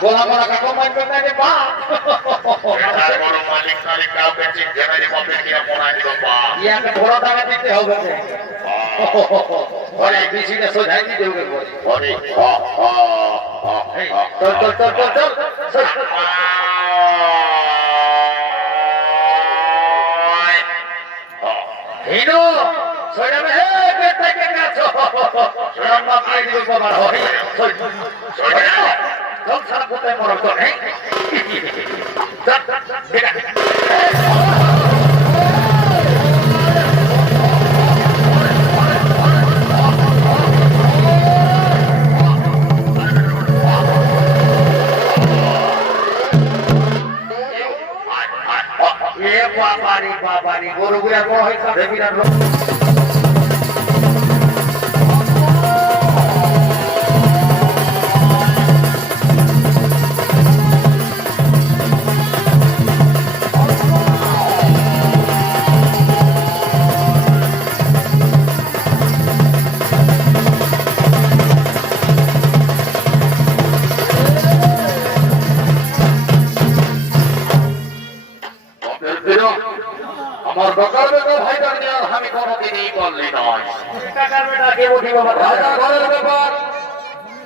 গোলা মারা কাকো মারবে না রে বাপ। বড় মালিক মালিক কাউকে ঠিক জেনারি পকেট দিয়ে মোড়া দিব পা ইয়াকে ঘোড়া দিতে হবে সোজাই দিতে হবে হা হা চল, চল, চল, চল, চল। সোজাবে, হে, কে কাছো? দিবে হয়। চল, কোথায়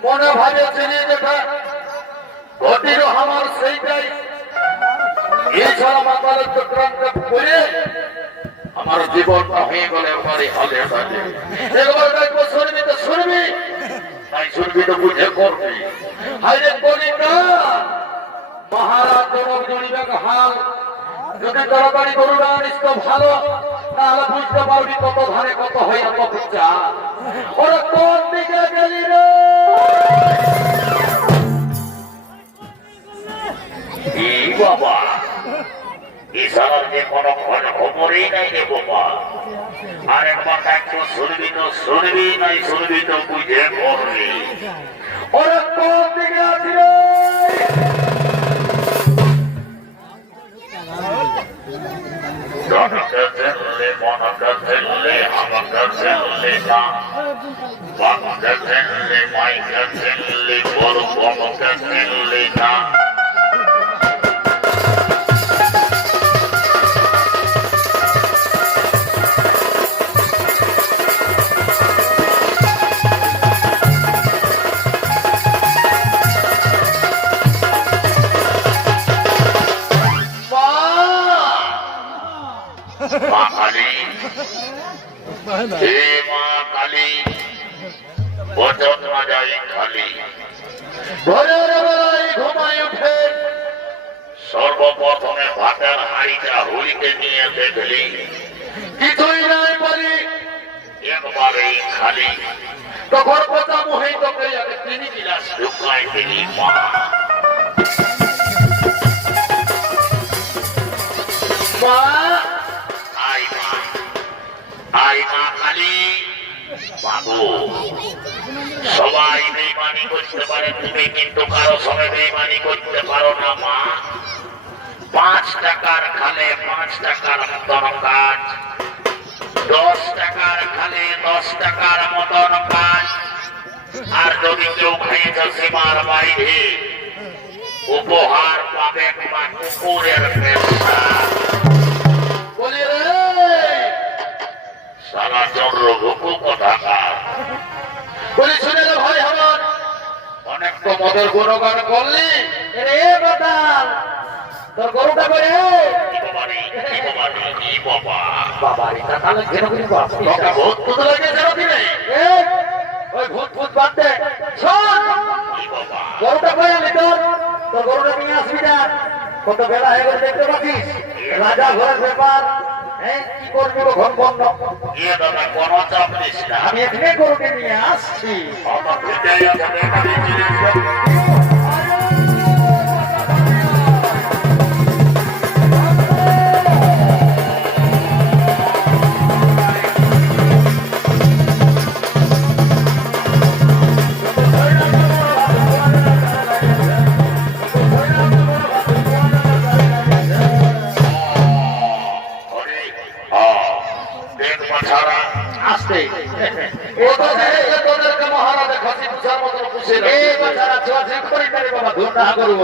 মনে ভাবে চিনি যেটা ঘটিল আমার সেইটাই করে আমার জীবনটা হয়ে গেল জনক জনিবেক হাল। যদি তাড়াতাড়ি গরুটা আনিস তো ভালো, তাহলে বুঝতে পারবি কত ধারে কত হয় এত পিচ্ছা ওরা শুনবি নাই শুনবি তো বুঝে করবি ওরা কোন দিকে আছি রে? জনকে ফেললে মনকে ফেললে, আমাকে ফেললে না। বাবাকে ফেললে, মাইকে ফেললে বড় বড়কে ফেললে না। সর্বপ্রথমে ভাতের হাড়িটা হুড়িকে নিয়ে দেখলি কিছুই নাই বলি একবারেই খালি। তখন কথা মুহেই তোকে তিনি গিলাস ঢুকাই তিনি মা মা আই মা কালী সবাই বেইমানি করতে পারে, তুমি কিন্তু কারও সঙ্গে বেইমানি করতে পারো না, মা। পাঁচ টাকার খালে পাঁচ টাকার মতন কাজ। দশ টাকার খালে দশ টাকার মতন কাজ। আর যদি কেউ খাইয়েছে সীমার বাইরে। উপহার পাবে কুকুরের পেশা সারা চন্দ্র ভুকু কোথাকার বলি শুনে রে ভাই আমার অনেক তো মদের গুণগান করলি এরে এ বাতাল তোর গরুটা করে রে, রে, রে তা রে ওই ভূত ভূত বাদ দে শোন গরুটা কই আনলি তোর তোর গরুটা নিয়ে আসবি না কত বেলা হয়ে গেছে দেখতে পাচ্ছিস রাজা ঘরের ব্যাপার হ্যাঁ করবি আমি এখানে গরুকে নিয়ে আসছি।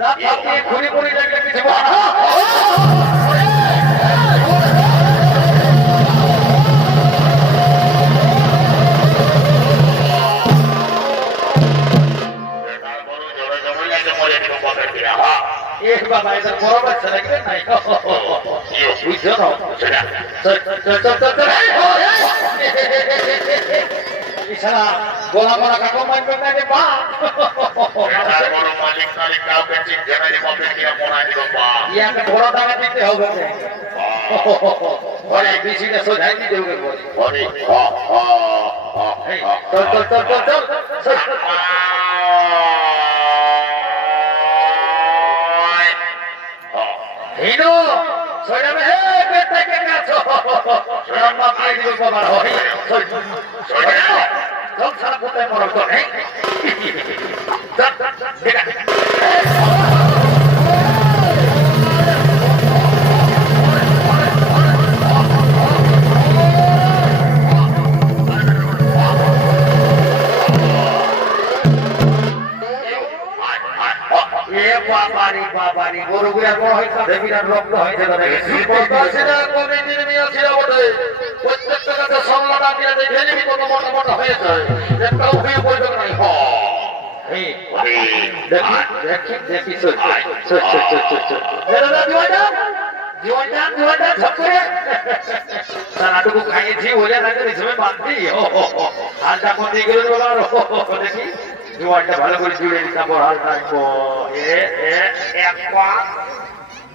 জাতিকে ঘুরে ঘুরে জায়গায় কিছু एक बाबा इधर बराबर चले गए नहीं ये सुई से ना चला चल चल चल चल সারা গলা মারা কাকো মাইকো না রে বা তার বড় মালিক তালিক কাউকে ঠিক জানে যে মতে কি মোনা দিব বা ইয়াকে ঘোড়া দানা দিতে হবে ঘরে বিছিনে সোজাই দিতে হবে ঘরে চল চল চল চল চল। হিনো সোজা হে, বেটা কে কাছো সোজা মা খাই দিব বাবা হই সোজা লোক সারা কোথায় মরত নেই বাবারি বাবারি গরুগুলা বড় হয়েছে, দেবীরা রক্ত হয়েছে কমিটির মেয়ে ছিল বটে। কাছে সল্লাটা দিয়ে দেখে নিবি কত মোটা মোটা হয়ে যায় একটা হয়ে বলবে নাই হ সারাটুকু খাইয়েছি ওরা নাকি হিসেবে বাদ দিই হালটা কোন দিকে দেখি। জোয়ারটা ভালো করে জুড়ে দিতাম হালটা এক পা।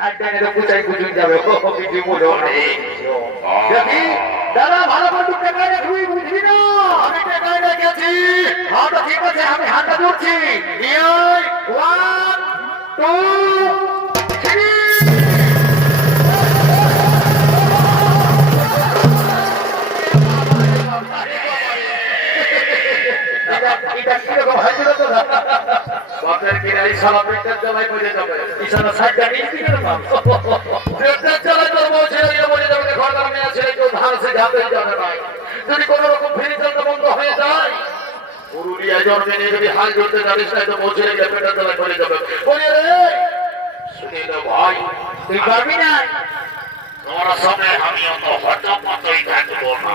সাইড ডাইনে তো কুচাই কুচুই যাবে দাদা ভালো তুই টেকায় রাখবি আমি ঠিক আছে আমি হাতটা ধরছি ওয়ান টু এটা কীরকম হয়েছিল তো বাপের কিনারি সালা পেটের জ্বালায় মরে যাবে। ইসানা সাইডটা নিয়ে পেটের জ্বালায় তোর বউ ছেড়ে গিয়ে মরে যাবে ঘর মেয়ে ছেড়ে কেউ ধার সে যাবে যাবে নাই যদি কোনো রকম ফ্রি চলতে বন্ধ হয়ে যায়, পুরুলিয়া জন্মে নিয়ে যদি হাল ধরতে জানিস না তো বউ ছেড়ে পেটের না আমি অত হঠাৎ মতোই থাকব না।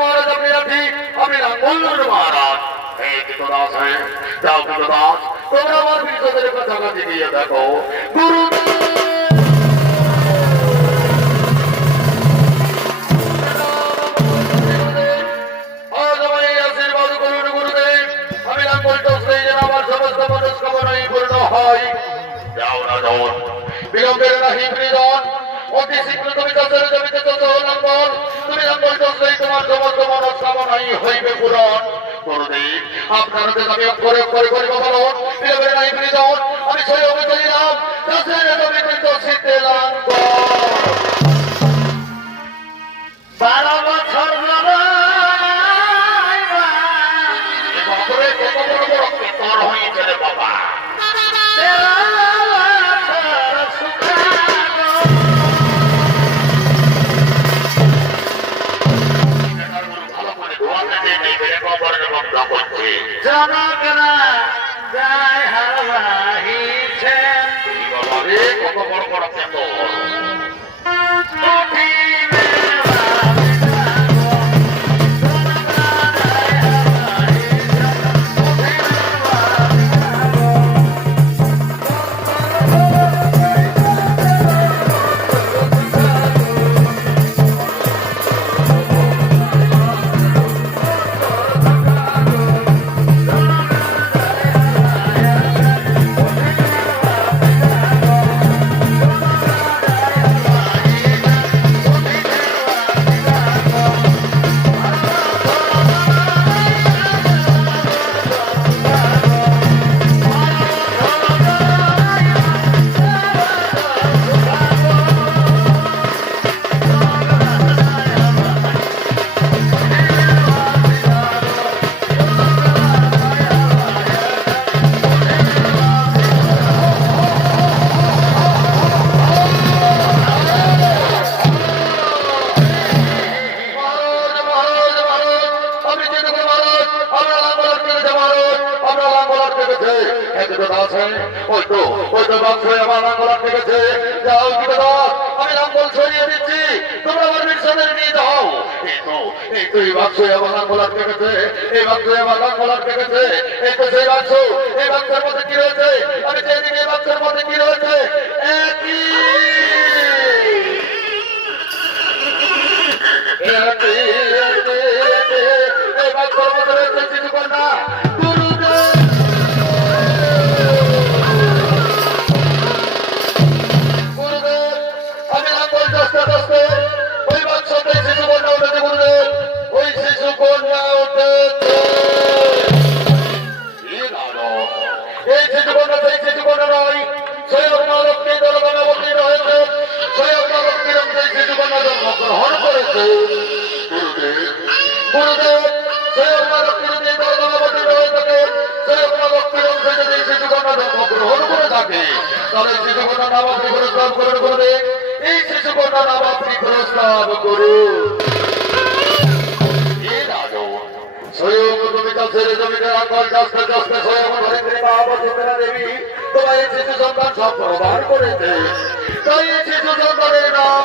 মহারাজ আপনারা ঠিক আমি রামবল্লর মহারাজ। এই কৃতদাস হয়ে রাম কৃতদাস তোমরা আমার বিশ্বদের কাছাকাছি গিয়ে দেখো। গুরু আপনারা আমি করে করে করে কথা বলুন আমি চলে চলে যাও কত বড় বড় কেত এই তো এই বাক্স হয়ে আমার লাঙ্গল আটকে গেছে, এই বাক্স হয়ে আমার লাঙ্গল আটকে গেছে, এই তো সেই বাক্স, এই বাক্সের মধ্যে কি রয়েছে? আমি চাইদিকে এই বাক্সের মধ্যে কি রয়েছে? একই এই থাকে তাহলে শিশুকন্যা নাম আপনি প্রস্তাব করুন গুরুদেব এই শিশুকন্যা নাম আপনি প্রস্তাব করুন। স্বয়ং তুমি কাছের জমিতে আঙ্গল চাষতে চাষতে স্বয়ং ধরিত্রী মা বসুন্ধরা দেবী। তোমার এই শিশু সন্তান সব প্রদান করেছে তাই এই শিশু সন্তানের নাম